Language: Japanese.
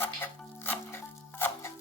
Thank you.